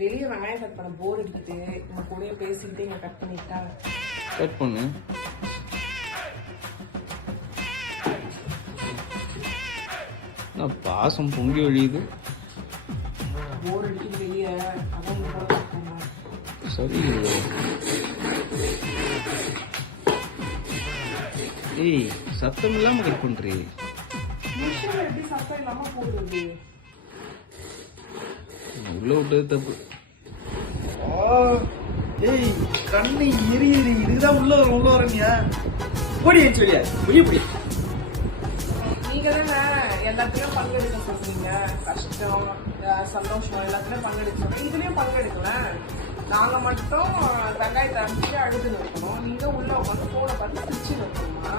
வெளியே வெங்காயம் கட் பண்ண போர் எடுத்துட்டு உங்க கூடயே பேசிக்கிட்டு இங்க கட் பண்ணிட்டா. கட் பண்ணு. நான் பாசம் பொங்கி வழியுது. போர் அடிக்குது வெளியே, அதான் உங்க கூட கட் பண்ணேன். சரி. ஏய், சத்தம் இல்லாம கட் பண்றீ. மிஷின் எப்படி சத்தம் இல்லாம போடுறது? உள்ள விட்டது தப்பு. ஏய், கண்ணை எரியுது. இதுதான் உள்ள வரீங்க. போடி சொல்லியா புடி. நீங்க தானே எல்லாத்துலயும் பங்கெடுக்க சொல்றீங்க. கஷ்டம், சந்தோஷம் எல்லாத்துலயும் பங்கெடுக்க சொல்றீங்க. இதுலயும் பங்கெடுக்கல. நாங்க மட்டும் வெங்காயத்தை அடிச்சு அழுது நிற்கணும். நீங்க உள்ள உட்காந்து போன பார்த்து பிரிச்சு நிற்கணுமா?